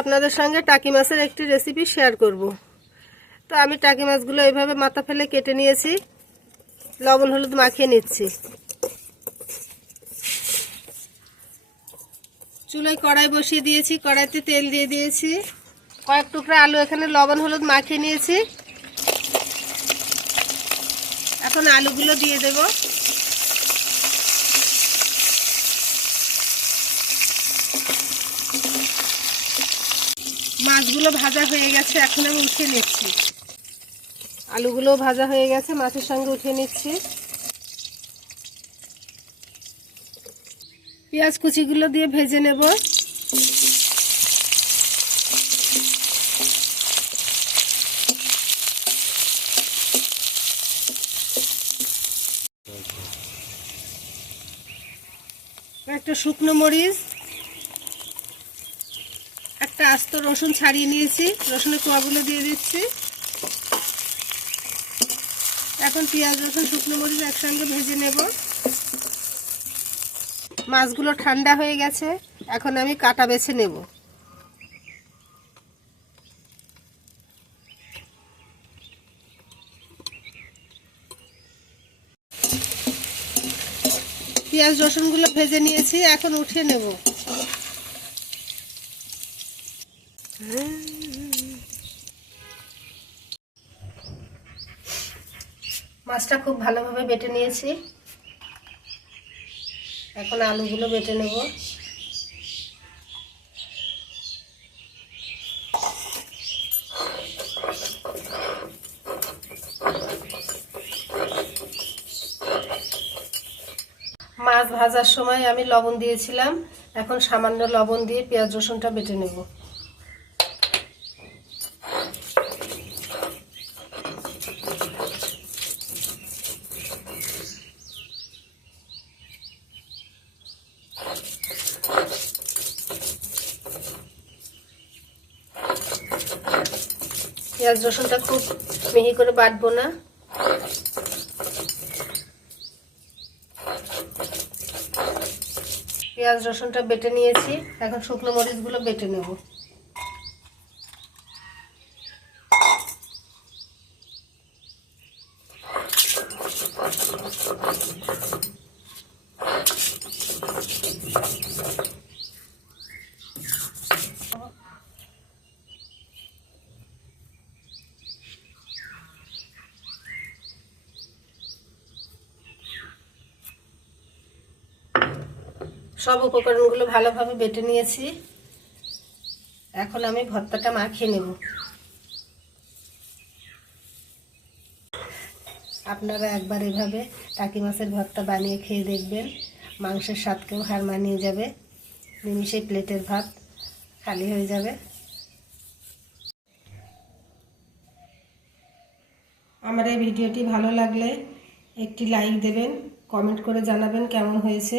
আপনাদের সঙ্গে টাকি মাছের একটি রেসিপি শেয়ার করব। তো আমি টাকি মাছগুলো এইভাবে মাথা ফেলে কেটে নিয়েছি। লবণ, হলুদ মাখিয়ে নিচ্ছি। চুলোয় কড়াই বসিয়ে দিয়েছি, কড়াইতে তেল দিয়ে দিয়েছি। কয়েক টুকরা আলু এখানে লবণ, হলুদ মাখিয়ে নিয়েছি। এখন আলুগুলো দিয়ে দেবো। মাছগুলো ভাজা হয়ে গেছে, এখন আমি উঠিয়ে নিচ্ছি। আলুগুলো ভাজা হয়ে গেছে, মাছের সঙ্গে উঠিয়ে নিচ্ছি। পেঁয়াজ কুচিগুলো দিয়ে ভেজে নেব। একটা শুকনো মরিচ আস্ত রসুন ছাড়িয়ে নিয়েছি। রসুনের কোয়াগুলো দিয়ে দিচ্ছি। এখন পেঁয়াজ, রসুন, শুকনো মরিচ একসঙ্গে ভেজে নেব। মাছগুলো ঠান্ডা হয়ে গেছে। এখন আমি কাটা বেছে নেব। পেঁয়াজ, রসুনগুলো ভেজে নিয়েছি। এখন উঠিয়ে নেব। মাছটা খুব ভালোভাবে বেটে নিয়েছি। এখন আলুগুলো বেটে নেব। মাছ ভাজার সময় আমি লবণ দিয়েছিলাম। এখন সামান্য লবণ দিয়ে পেঁয়াজ রসুনটা বেটে নেব। পেঁয়াজ রসুনটা খুব মিহি করে বাটবো না। পেঁয়াজ রসুনটা বেটে নিয়েছি, এখন শুকনো মরিচগুলো বেটে নেব। সব উপকরণগুলো ভালোভাবে বেটে নিয়েছি। এখন আমি ভর্তাটা মাখিয়ে নেব। আপনারা একবার এভাবে টাকি মাছের ভর্তা বানিয়ে খেয়ে দেখবেন। মাংসের স্বাদকেও হার মানিয়ে যাবে। নিমিষে প্লেটের ভাত খালি হয়ে যাবে। আমার এই ভিডিওটি ভালো লাগলে একটি লাইক দেবেন, কমেন্ট করে জানাবেন কেমন হয়েছে।